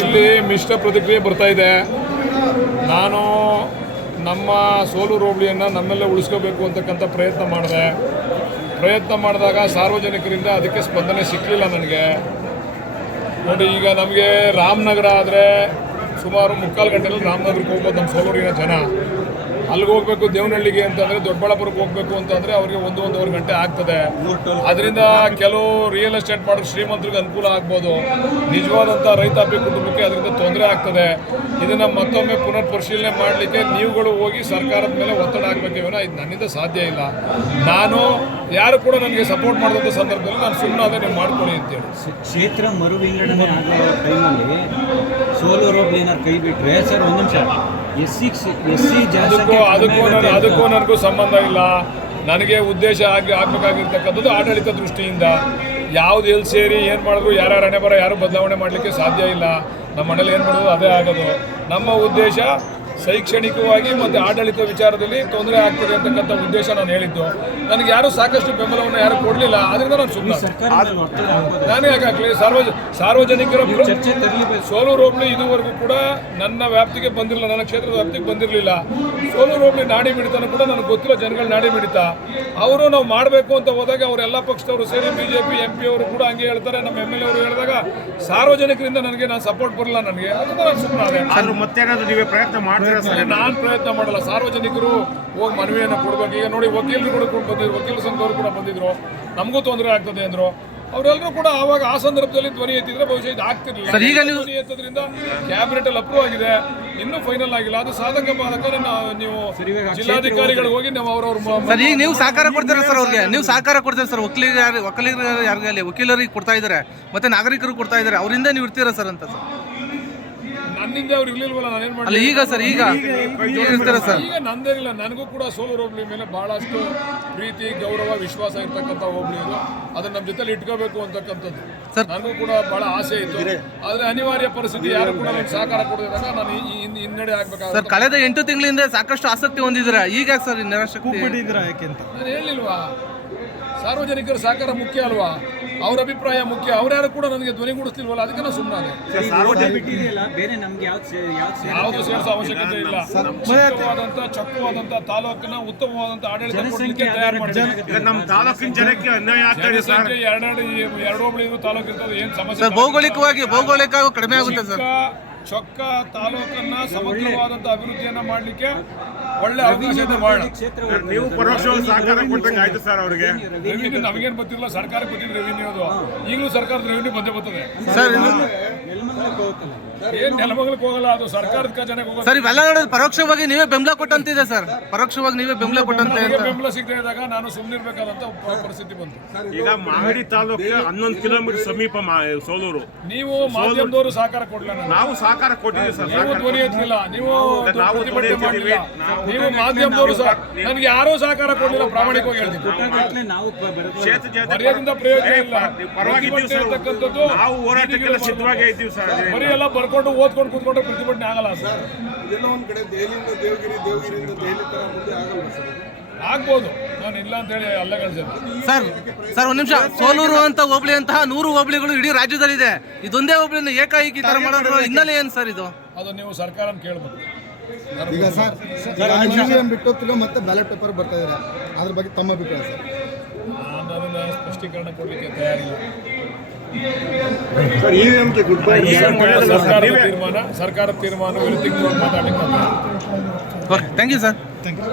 ಇಲ್ಲಿ ಮಿಶ್ರ ಪ್ರತಿಕ್ರಿಯೆ ಬರ್ತಾ ಇದೆ. ನಾನು ನಮ್ಮ ಸೋಲೂರು ಹೋಬಳಿಯನ್ನು ನಮ್ಮೆಲ್ಲ ಉಳಿಸ್ಕೋಬೇಕು ಅಂತಕ್ಕಂಥ ಪ್ರಯತ್ನ ಮಾಡಿದಾಗ ಸಾರ್ವಜನಿಕರಿಂದ ಅದಕ್ಕೆ ಸ್ಪಂದನೆ ಸಿಕ್ಕಲಿಲ್ಲ ನನಗೆ. ನೋಡಿ, ಈಗ ನಮಗೆ ರಾಮನಗರ ಆದರೆ ಸುಮಾರು 3/4 ಗಂಟೆಯಲ್ಲಿ ರಾಮನಗರಕ್ಕೆ ಹೋಗ್ಬೋದು ನಮ್ಮ ಸೋಲೂರಿನ ಜನ. ಅಲ್ಲಿಗೆ ಹೋಗಬೇಕು ದೇವನಹಳ್ಳಿಗೆ ಅಂತಂದರೆ, ದೊಡ್ಡಬಳ್ಳಾಪುರಕ್ಕೆ ಹೋಗಬೇಕು ಅಂತಂದರೆ ಅವರಿಗೆ 1-1.5 ಗಂಟೆ ಆಗ್ತದೆ. ಅದರಿಂದ ಕೆಲವು ರಿಯಲ್ ಎಸ್ಟೇಟ್ ಮಾಡೋ ಶ್ರೀಮಂತರಿಗೆ ಅನುಕೂಲ ಆಗ್ಬೋದು, ನಿಜವಾದಂಥ ರೈತಾಪಿ ಕುಟುಂಬಕ್ಕೆ ಅದರಿಂದ ತೊಂದರೆ ಆಗ್ತದೆ. ಇದನ್ನು ಮತ್ತೊಮ್ಮೆ ಪುನರ್ ಪರಿಶೀಲನೆ ಮಾಡಲಿಕ್ಕೆ ನೀವುಗಳು ಹೋಗಿ ಸರ್ಕಾರದ ಮೇಲೆ ಒತ್ತಡ ಹಾಕಬೇಕೇನೋ, ಇದು ನನ್ನಿಂದ ಸಾಧ್ಯ ಇಲ್ಲ. ನಾನು ಯಾರು ಕೂಡ ನನಗೆ ಸಪೋರ್ಟ್ ಮಾಡಿದಂಥ ಸಂದರ್ಭದಲ್ಲಿ ನಾನು ಸುಮ್ಮನಾದರೆ ನೀವು ಮಾಡ್ಕೊಳ್ಳಿ ಅಂತೇಳಿ. ಕ್ಷೇತ್ರ ಮರು ವಿಂಗಡಣೆ ಆಗೋ ಟೈಮಲ್ಲಿ ಸೋಲೂರು ಹೋಬಳಿನ ಕೈ ಬಿಟ್ಟರೆ ಸರ್, ಒಂದು ನಿಮಿಷ, ಅದಕ್ಕೂ ನನಗೂ ಸಂಬಂಧ ಇಲ್ಲ. ನನಗೆ ಉದ್ದೇಶ ಆಗಬೇಕಾಗಿರ್ತಕ್ಕಂಥದ್ದು ಆಡಳಿತ ದೃಷ್ಟಿಯಿಂದ. ಯಾವ್ದು ಎಲ್ಲಿ ಸೇರಿ ಏನು ಮಾಡಿದ್ರು ಯಾರ್ಯಾರ ಹಣೆ ಬರ ಯಾರು ಬದಲಾವಣೆ ಮಾಡಲಿಕ್ಕೆ ಸಾಧ್ಯ ಇಲ್ಲ. ನಮ್ಮ ಮನೇಲಿ ಏನು ಮಾಡೋದು ಅದೇ ಆಗೋದು. ನಮ್ಮ ಉದ್ದೇಶ ಶೈಕ್ಷಣಿಕವಾಗಿ ಮತ್ತು ಆಡಳಿತ ವಿಚಾರದಲ್ಲಿ ತೊಂದರೆ ಆಗ್ತದೆ ಅಂತಕ್ಕಂಥ ಉದ್ದೇಶ ನಾನು ಹೇಳಿದ್ದು. ನನಗೆ ಯಾರು ಸಾಕಷ್ಟು ಬೆಂಬಲವನ್ನು ಯಾರು ಕೊಡಲಿಲ್ಲ, ಅದರಿಂದ ನಾನು ಸುಮ್ಮನೆ. ನಾನೇ ಯಾಕಾಗಲಿ ಸಾರ್ವಜನಿಕರ ಸೋಲೂರು ಹೋಬಳಿ ಇದುವರೆಗೂ ಕೂಡ ನನ್ನ ವ್ಯಾಪ್ತಿಗೆ ಬಂದಿರಲಿಲ್ಲ, ನನ್ನ ಕ್ಷೇತ್ರದ ವ್ಯಾಪ್ತಿಗೆ ಬಂದಿರಲಿಲ್ಲ. ಸೋಲೂರು ಹೋಬಳಿ ನಾಡಿ ಮಿಡಿತನೂ ಕೂಡ ನನಗೆ ಗೊತ್ತಿಲ್ಲ, ಜನಗಳ ನಾಡಿ ಮಿಡಿತ. ಅವರು ನಾವು ಮಾಡಬೇಕು ಅಂತ ಹೋದಾಗ ಅವರೆಲ್ಲ ಪಕ್ಷದವರು ಸೇರಿ BJP MP ಅವರು ಕೂಡ ಹಂಗೆ ಹೇಳ್ತಾರೆ, ನಮ್ಮ MLA ಅವರು ಹೇಳಿದಾಗ ಸಾರ್ವಜನಿಕರಿಂದ ನಾನು ಸಪೋರ್ಟ್ ಬರಲ್ಲ ನನಗೆ, ಅದರಿಂದ ನಾನು ಸುಮ್ಮನೆ. ಮತ್ತೆ ನೀವೇ ಪ್ರಯತ್ನ ಮಾಡಿ. ನಾನು ಪ್ರಯತ್ನ ಮಾಡಲ್ಲ. ಸಾರ್ವಜನಿಕರು ಹೋಗಿ ಮನವಿಯನ್ನು ಕೊಡಬೇಕು. ಈಗ ನೋಡಿ, ವಕೀಲರು ಕೂಡ ಬಂದಿದ್ರು, ವಕೀಲ ಸಂಘದವರು ಕೂಡ ಬಂದಿದ್ರು, ನಮಗೂ ತೊಂದರೆ ಆಗ್ತದೆ ಅಂದರು. ಅವರೆಲ್ಲರೂ ಕೂಡ ಆವಾಗ ಆ ಸಂದರ್ಭದಲ್ಲಿ ಧ್ವನಿ ಎತ್ತಿದ್ರೆ ಬಹುಶಃ ಇದು ಆಗ್ತಿರ್ಲಿಲ್ಲ. ಧ್ವನಿ ಎತ್ತದ್ರಿಂದ ಕ್ಯಾಬಿನೆಟ್ ಅಲ್ಲಿ ಅಪ್ರೂವ್ ಆಗಿದೆ, ಇನ್ನೂ ಫೈನಲ್ ಆಗಿಲ್ಲ. ಅದು ಸಾಧಕ ಬಾಧಕ ನೀವು ಜಿಲ್ಲಾಧಿಕಾರಿಗಳು ಹೋಗಿ ನಾವು ಅವ್ರವ್ರ ಈಗ ನೀವು ಸಹಕಾರ ಕೊಡ್ತೀರಾ ಸರ್, ಅವ್ರಿಗೆ ನೀವು ಸಹಕಾರ ಕೊಡ್ತೀರಾ ಸರ್? ವಕೀಲರು ಯಾರಿಗಲ್ಲಿ ವಕೀಲರಿಗೆ ಕೊಡ್ತಾ ಇದ್ದಾರೆ, ಮತ್ತೆ ನಾಗರಿಕರು ಕೊಡ್ತಾ ಇದ್ದಾರೆ, ಅವರಿಂದ ನೀವು ಇರ್ತೀರಾ ಸರ್ ಅಂತ ಸರ್? ನನ್ನಿಂದ ಅವ್ರು ಇರ್ಲಿಲ್ವಲ್ಲ, ನಾನೇನ್ ಮಾಡಿ ಈಗ ಸರ್ ಈಗ ನಂದೇನಿಲ್ಲ. ನನಗೂ ಕೂಡ ಸೋಲೂರು ಹೋಬಳಿ ಮೇಲೆ ಬಹಳಷ್ಟು ಪ್ರೀತಿ, ಗೌರವ, ವಿಶ್ವಾಸ ಇರ್ತಕ್ಕಂಥ ಹೋಬಳಿ ಇದು. ಅದನ್ನ ನಮ್ಮ ಜೊತೆಲಿ ಇಟ್ಕೋಬೇಕು ಅಂತಕ್ಕಂಥದ್ದು ನನಗೂ ಕೂಡ ಬಹಳ ಆಸೆ ಇತ್ತು. ಆದ್ರೆ ಅನಿವಾರ್ಯ ಪರಿಸ್ಥಿತಿ, ಯಾರು ಕೂಡ ನನಗೆ ಸಹಕಾರ ಕೊಡದಿದ್ದಾಗ ನಾನು ಹಿನ್ನಡೆ ಆಗ್ಬೇಕಾಗುತ್ತೆ. ಸರ್, ಕಳೆದ 8 ತಿಂಗಳಿಂದ ಸಾಕಷ್ಟು ಆಸಕ್ತಿ ಹೊಂದಿದ್ದೀರಾ, ಈಗ ಸರ್ ನಿರಾಸಕ್ತಿ ಯಾಕೆ ಅಂತ ನಾನು ಹೇಳಿಲ್ವಾ? ಸಾರ್ವಜನಿಕರ ಸಹಕಾರ ಮುಖ್ಯ ಅಲ್ವಾ? ಅವ್ರ ಅಭಿಪ್ರಾಯ ಮುಖ್ಯ. ಅವ್ರ್ಯಾರು ಕೂಡ ನನಗೆ ಧ್ವನಿಗೂಡಿಸ್ತಿಲ್ವಲ್ಲ, ಅದಕ್ಕೆ ನಾನು ಸುಮ್ಮನೆ. ಯಾವುದು ಸೇರಿಸೋ ಅವಶ್ಯಕತೆ ಇಲ್ಲ. ಚೊಕ್ಕವಾದಂತ ತಾಲೂಕಿನ ಉತ್ತಮವಾದಂತ ಆಡಳಿತ ಕೊಡಲಿಕ್ಕೆ ತಯಾರು ಮಾಡಿದ್ದಾರೆ. ನಮ್ಮ ತಾಲೂಕಿನ ಜನಕ್ಕೆ ಅನ್ಯಾಯ ಆಗ್ತದೆ ಸರ್. ಎರಡು ಹೋಬಳಿ ತಾಲೂಕು ಇರ್ತದೆ, ಏನ್ ಸಮಸ್ಯೆ? ಭೌಗೋಳಿಕ ಕಡಿಮೆ ಆಗುತ್ತೆ ಸರ್. ಚೊಕ್ಕ ತಾಲೂಕನ್ನ ಸಮಗ್ರವಾದಂತ ಅಭಿವೃದ್ಧಿಯನ್ನ ಮಾಡಲಿಕ್ಕೆ ಒಳ್ಳೆ ಅವಕಾಶ ಇದೆ. ಮಾಡೋಣ. ನೀವು ಪರೋಕ್ಷವಾಗಿ ಸಹಕಾರ ಕೊಡ್ಬೇಕಾಯ್ತು ಸರ್ ಅವರಿಗೆ. ರೆವಿನ್ಯೂ ನಮಗೇನು ಗೊತ್ತಿಲ್ಲ, ಸರ್ಕಾರಕ್ಕೆ ಗೊತ್ತಿಲ್ಲ ರೆವಿನ್ಯೂ. ಅದು ಈಗಲೂ ಸರ್ಕಾರದ ರೆವಿನ್ಯೂ ಬಂದೇ ಬರ್ತದೆ ಸರ್. ಏನ್ ನೆಲಮಂಗಲಕ್ಕೆ ಹೋಗಲ್ಲ, ಅದು ಸರ್ಕಾರದ ಖಜಾನೆಗೆ ಹೋಗೋದು ಸರ್. ಇವೆಲ್ಲ ನೋಡಿದ್ರೆ ಪರೋಕ್ಷವಾಗಿ ನೀವೇ ಬೆಂಬಲ ಕೊಟ್ಟಂತಿದೆ ಸರ್, ಪರೋಕ್ಷವಾಗಿ ನೀವೇ ಬೆಂಬಲ ಕೊಟ್ಟಂತೆ. ಬೆಂಬಲ ಸಿಗದೆ ಇದ್ದಾಗ ನಾನು ಸುಮ್ಮನಿರ್ಬೇಕಾದಂತ ಪರಿಸ್ಥಿತಿ ಬಂತು. ಈಗ ಮಾಗಡಿ ತಾಲೂಕಿಗೆ 11 ಕಿಲೋಮೀಟರ್ ಸಮೀಪ ಸೋಲೂರು. ನೀವು ಮಾಧ್ಯಮದವರು ಸಹಕಾರ ಕೊಡಲಿಲ್ಲ, ನಾವು ಸಹಕಾರ ಕೊಟ್ಟಿದ್ದೀವಿ ಸರ್. ನೀವು ಧ್ವನಿ ಎತ್ತಿಲ್ಲ, ನೀವು ಮಾಧ್ಯಮದವರು ನನಗೆ ಯಾರೂ ಸಹಕಾರ ಕೊಡಲಿಲ್ಲ, ಪ್ರಾಮಾಣಿಕವಾಗಿ ಹೇಳ್ತೀನಿ. ಮರ್ಯಾದಿಂದ ಪ್ರಯೋಜನ ಇಲ್ಲ. ನಾವು ಹೋರಾಟಕ್ಕೆಲ್ಲ ಸಿದ್ಧವಾಗೇ ಇದ್ದೀವಿ ಸರ್. ಬರೀ ಎಲ್ಲ ಬರ್ಕೊಂಡು ಓದ್ಕೊಂಡು ಕೂತ್ಕೊಂಡ್ರೆ ಪ್ರತಿಭಟನೆ ಆಗಲ್ಲ ಸರ್. ಏನೋ ಒಂದ್ ಕಡೆ ದೆಹಲಿಯಿಂದ ದೇವಗಿರಿಯಿಂದ ದೆಹಲಿ ತರ ಮುಂದೆ ಆಗಲ್ಲ ಸರ್. ಆಗ್ಬೋದು, ನಾನು ಇಲ್ಲ ಅಂತ ಹೇಳಿ ಅಲ್ಲಗಳಿಸಿದೆ ಸರ್. ಒಂದ್ ನಿಮಿಷ, ಸೋಲೂರು ಅಂತ ಹೋಬಳಿ ಅಂತಹ 100 ಹೋಬಳಿಗಳು ಇಡೀ ರಾಜ್ಯದಲ್ಲಿದೆ. ಇದೊಂದೇ ಹೋಬಳಿನ ಏಕಾಏಕಿ ತರ ಮಾಡೋದ್ರ ಹಿನ್ನೆಲೆ ಏನ್ ಸರ್ ಇದು? ಅದು ನೀವು ಸರ್ಕಾರ ಕೇಳ್ಬೇಕು. ಈಗ ಸರ್, ಬಿಟ್ಟು ಮತ್ತೆ ಬ್ಯಾಲೆಟ್ ಪೇಪರ್ ಬರ್ತಾ ಇದ್ದಾರೆ, ಅದ್ರ ಬಗ್ಗೆ ತಮ್ಮ ಅಭಿಪ್ರಾಯ ಸರ್? ನಾನು ಅದನ್ನ ಸ್ಪಷ್ಟೀಕರಣ ಕೊಡಲಿಕ್ಕೆ ತಯಾರಿಲ್ಲ. ಸರ್ಕಾರದ ತೀರ್ಮಾನ ವಿರುದ್ಧ ಮಾತಾಡಲಿಕ್ಕೆ. Thank you sir. Thank you.